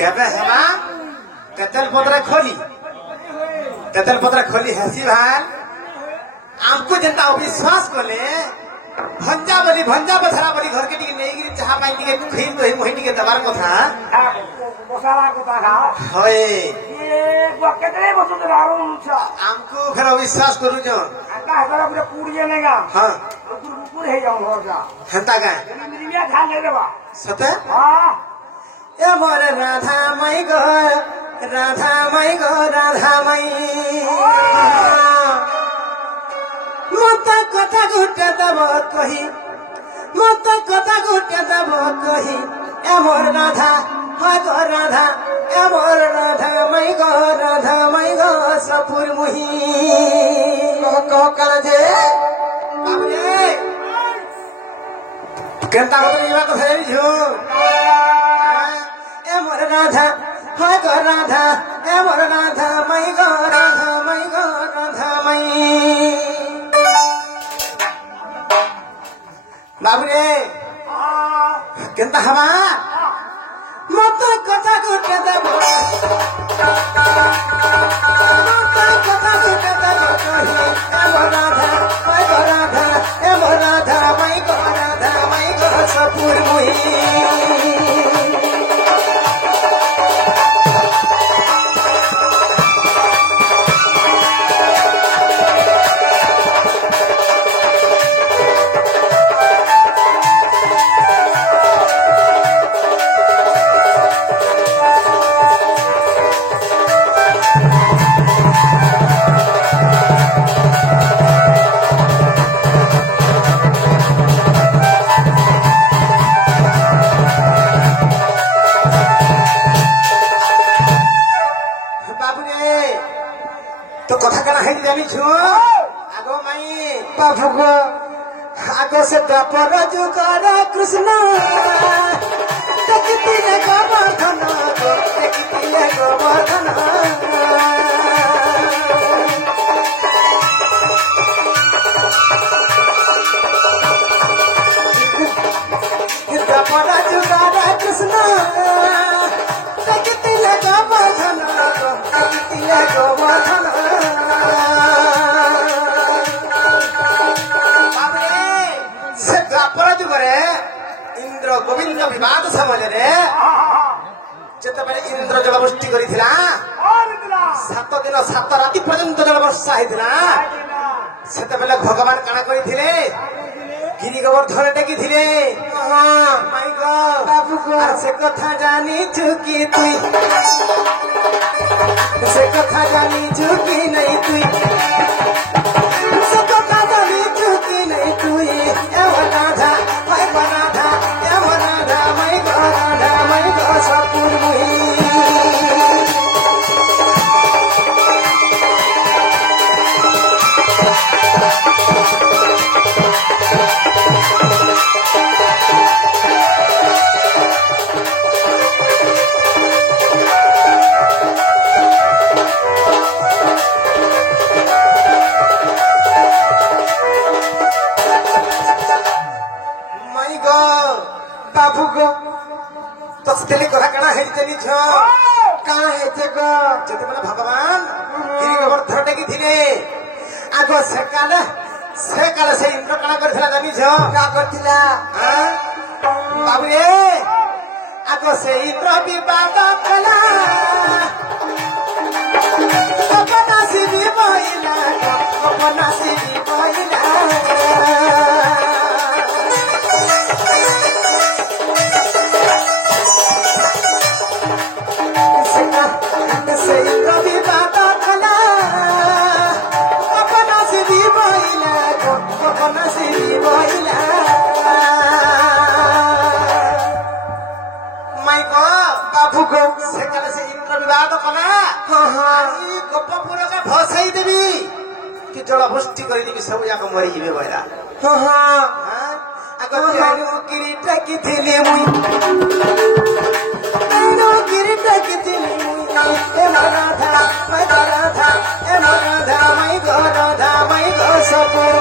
केबे हवा तेतल पत्र खोली हसी भाल हमको जनता विश्वास कोले भंजा बथरा बोली घर के टिके नहीं गिरी चाह पाई टिके खीर तो ही मोही टिके दबार कथा बसाला कथा होय ये केतरे बसु राऊ छ हमको फिर विश्वास करू जो का हरा पूरे पूड़िए नेगा हां पूरे हे जाऊ घर जा हंता का मिलिया खा ले देबा सते हां ए मोर राधा माई गो राधा माई मत कथा गुटे दब कही ए मोर राधा माई गो सपुर मुही कह कल जे बाबूजी केंता हो इवा कथा झो ए मोर राधा माई गो ए मोर राधा माई गो बाबू रे केंता हवा मत कथा गुटे दब ए मोर राधा माई गो सपुर मुही आगो से द्वापर जुगर कृष्ण देखिले गोवर्धन द्वापर जुगर कृष्ण देखिले गोवर्धन इंद्र गोविंद विवाद समय जिते इंद्र जलवृष्टि कर 7 दिन 7 राति पर्यंत जलवर्षा होता से भगवान काना करते गिरी गोवर्धन टेकी से कथा जानी चुकी तुई से कथा जानी चुकी नहीं तुई से कथा जानी चुकी नहीं तुई राधा माई गो सपुर मुही बाबू गो तो कथा कणा हेते भगवान गिरी गोवर्धन टेकी आगो से काले से इंद्र कणा करथिला जानी छ का करथिला बाबू रे आगो से इंद्र विवाद कला अपना से भी महिला भसाई देवी कि जलभुष्टि करदेवी सब जाक मरीजे बहरा किरीट किथिली मुई किरीट किथिली राधा माई गो सपुर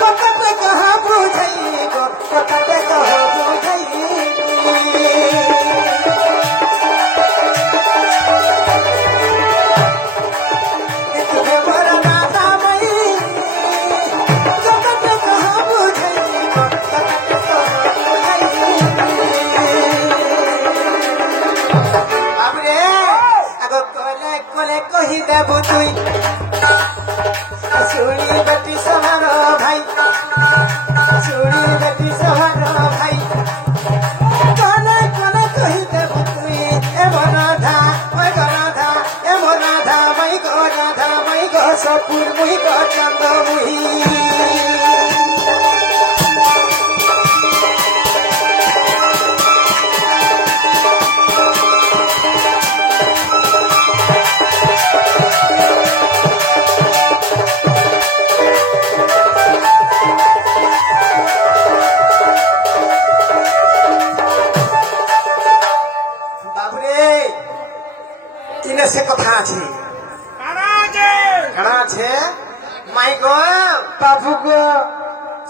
कतटे कहा बुझाई गो कतटे कहा बुझाई तुम्हें बड़ा राधा मई कतटे कहा बुझाई गो कतटे कहा बुझाई बाबरे आगो कोले कोले कही देबु तुई सुनी बेटी सहारो भाई सुनी बेटी सहारो भाई कोले कोले कही देबु तुई ए राधा मैं राधा ए राधा मैं गो सपुर मुही गो चंद मुही से कथा আছে কানা আছে মাই গো বাবু গো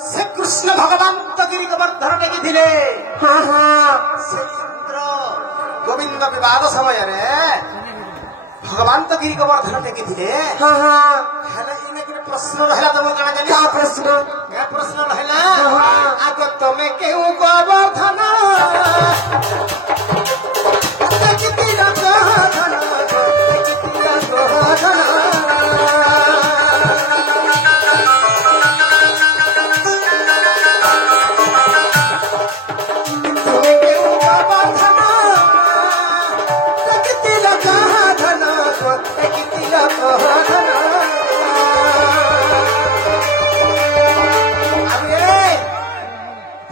সে কৃষ্ণ ভগবান তো গিরি গোবর্ধন টেকি দিলে হ্যাঁ হ্যাঁ সে ইন্দ্র গোবিন্দ বিবাহ সমୟରେ ভগবান তো গিরি গোবর্ধন টেকি দিলে হ্যাঁ হ্যাঁ হেলে ইনে কোন প্রশ্ন রহিলা তব কানা জানি কা প্রশ্ন রহিলা আগ তুমি কেউ গোবর্ধন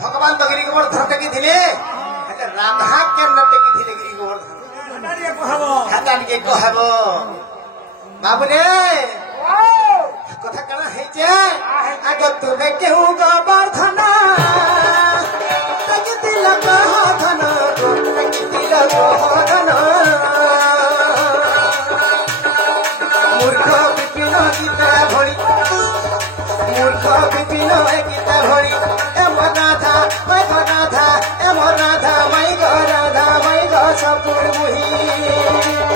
भगवान तो गिरी गोवर्धन टेकी दिले राधा केन्द्र टेकी दिले गिरी गोवर्धन हातान के कहबो बाबुरे कथा कना हेचे आगो तुमे केहू गोवर्धन टेकी दिल गोवर्धन टेकी दिल गोवर्धन मूर्ख विपिन गीता भଳି मूर्ख विपिन गीता भଳି राधा मैं गो राधा मैं गो सपुर मुही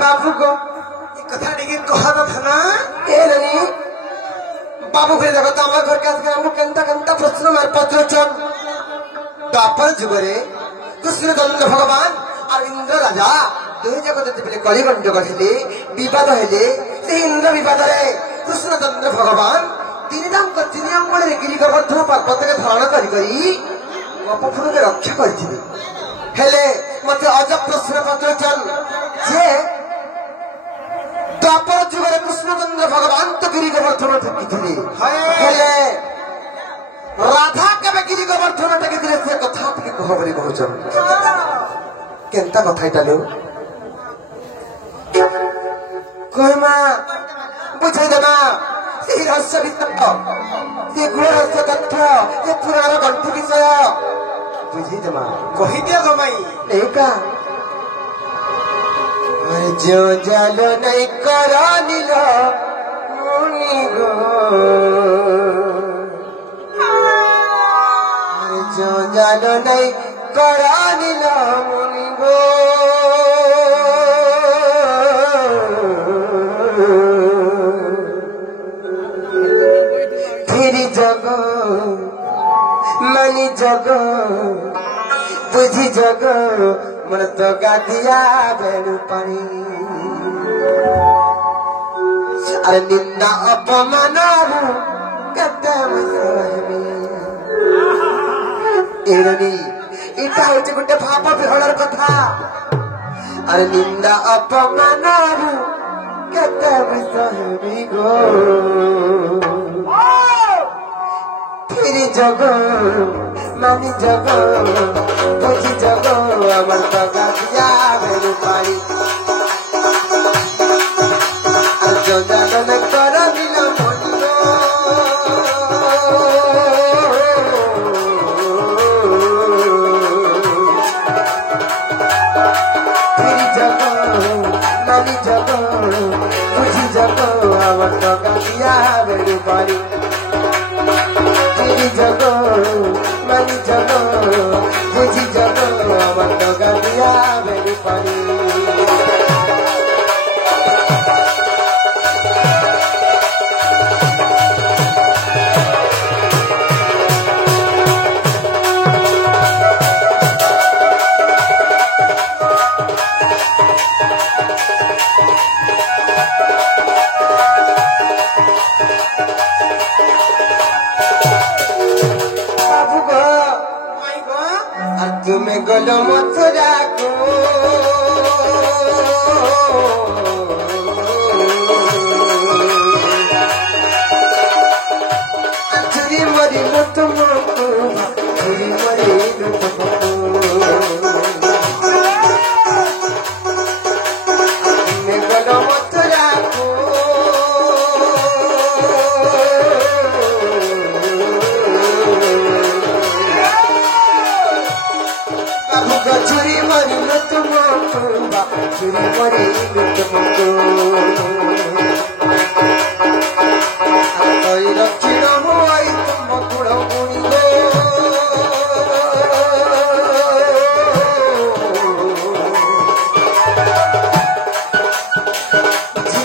बाबू को कथा टिके कहत था ए रनी बाबू के देखो तमा घर के हम कंता कंता प्रश्न मार पत्र चन द्वापर जुगरे कृष्णचंद्र भगवान और इंद्र राजा दुई जगत जेबले कलिगंड करथिले विवाद हेले से इंद्र विवाद रे कृष्णचंद्र भगवान तीन अंगुल रे गिरी गोवर्धन पर्वत के धारण करी गपफुर के रक्षा करथिले हेले मते अज प्रश्न पत्र चन जे द्वापर जुगरे कृष्णचंद्र भगवान तो गिरी गोवर्धन टेकी हेले राधा के गिरी गोवर्धन टेकी से कथा टिके कह बरी कहउछन केनता कथा इटा ले कहमा बुझाई देना से रहस्य वित्त से गुण रहस्य तथ्य ये पुराण गंठ विषय बुझी देमा कहि दिया गमाई एका जो जालो नहीं करा नीला मुनि गो जो जालो नहीं करा नीला मुनि गो फिर जग मनी जग बुझी जग मन तो गाधिया बेणु पानी अरे निंदा अपमान इटा होचे गुटे भाप विहळर कथा अरे निंदा अपमान केते बिसहबी गो फिरी जग मानी जग बुझी जग अमर तो गाजिया मेरू पारी जो जानन कर मिला मनो फिरी जग मानी जग बुझी जग अमर तो गाजिया मेरू पारी फिरी जग मानी जग बुझी जग अमर तो गाजिया मेरू पारी तुम्हें गलो मथुरा को चुरी मरी तुमको चुरी मरी तुमको तुम्हें गलो मथुरा को चुरी मरी तुमको चुरी मरी तुमको रक्षण हुई तुम गुण गुणी गो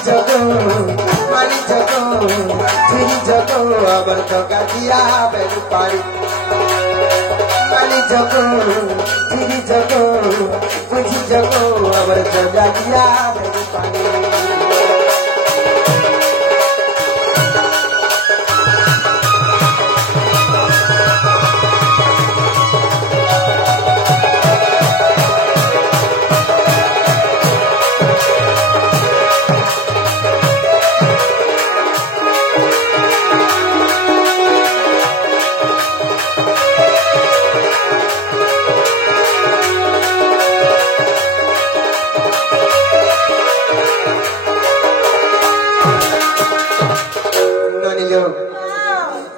जग मानी जग फिरी जग अमर तो गाजिया बेरू पारी मानी जग फिरी जग बुझी जग अमर तो गाजिया बेरू पारी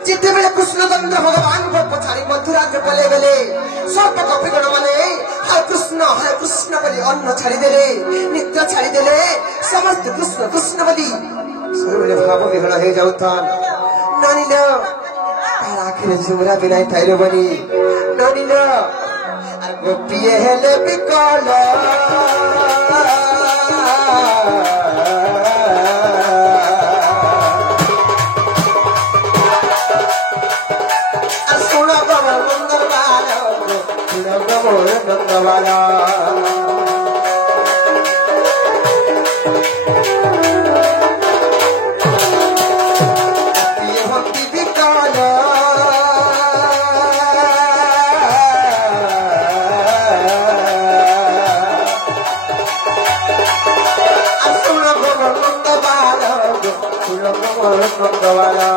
जितेबेले कृष्णचंद्र भगवान को पछाड़ी मथुरा के पले गले सर्प कपिगण माने हरे कृष्ण बोली अन्न छाड़ीदेले नित्य छाड़ीदेले समस्त कृष्ण कृष्ण बोली सबले भाव विहळ हे जाउथान नानील तार आखिरे झुमरा बिनाई थाइरो बनी नानील आ गोपिए हेले बिकल नंदवाला ये भक्ति विकाल असुर भव नंदवाला सुर भव नंदवाला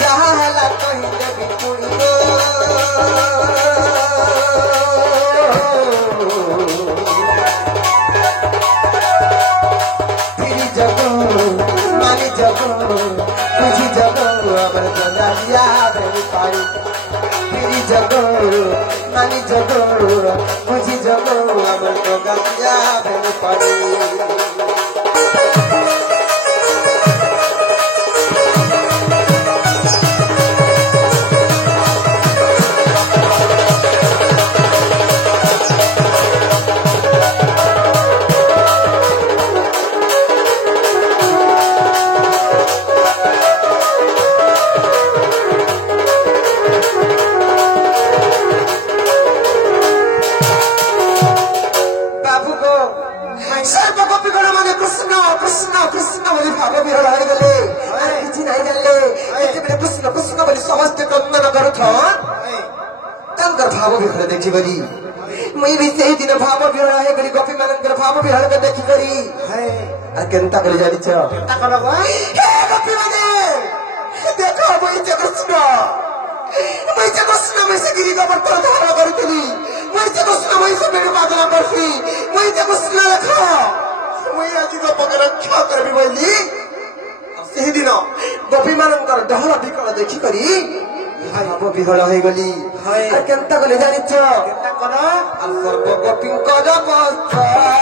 जहाला कहिले बिपुड़ी फिरी जग मानी जग बुझी जग अमर तो गाजिया बेरू पारी फिरी जग मानी जग बुझी जग अमर तो गाजिया बेरू पारी सर्प गोपी गण भाव विहर देखी बरी मुई भी सही दिन भाव विहर है गरी गोपी मानकर भाव विहर के देखी बरी है आ केनता कर जानी छ ता करो गो हे गोपी माने देखो मुई जे कृष्ण मैं से गिरी का पत्थर धारण करती मुई जे कृष्ण मुई से मेरे बादला करती मुई जे कृष्ण रखो मुई आज को पकड़ रक्षा करबी बोली सही दिन गोपी मानकर डहल बिकल देखी करी भाव विहर हो गली आ केनता कर जानी छ ता करो आ सर्व गोपी कर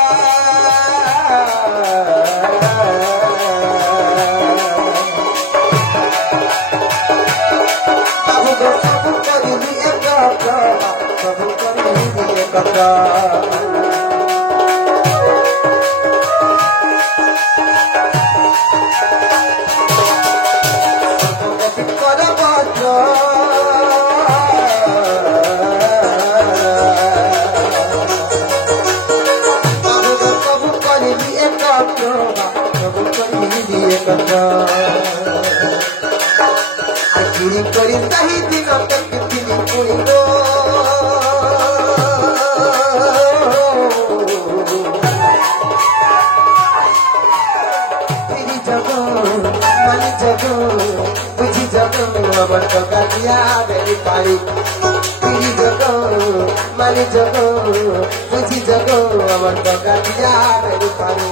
Kiri kori tahi dino tekitini kuigo Kiri jago, mani jago, puji jago, amar toka diya beri pari Kiri jago, mani jago, puji jago, amar toka diya beri pari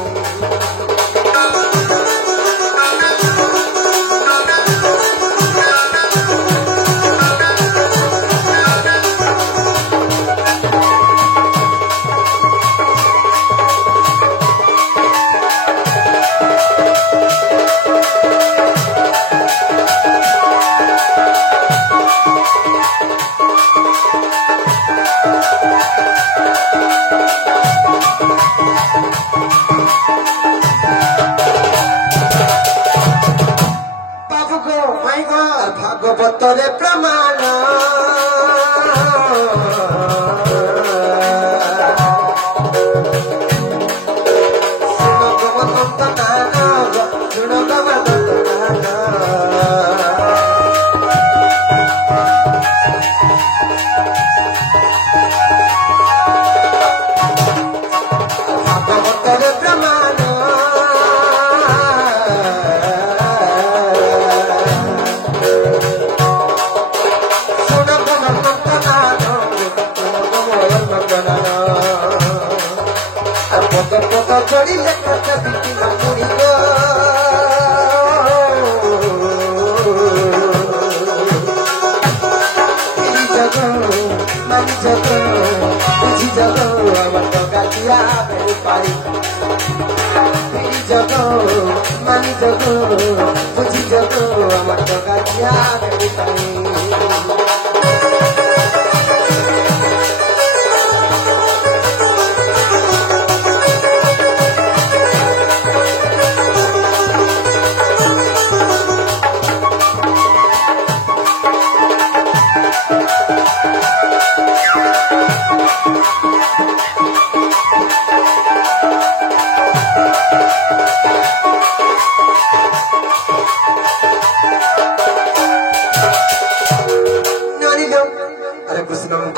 भागवतरे प्रमाण भागवतरे प्रमाण Chori le kata biti na purigo Kiri jago, mani jago, puji jago, amar toka diya beri pari Kiri jago, mani jago, puji jago, amar toka diya beri pari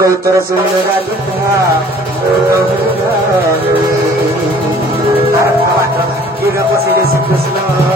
Kau suno radika Ira posisi Krishna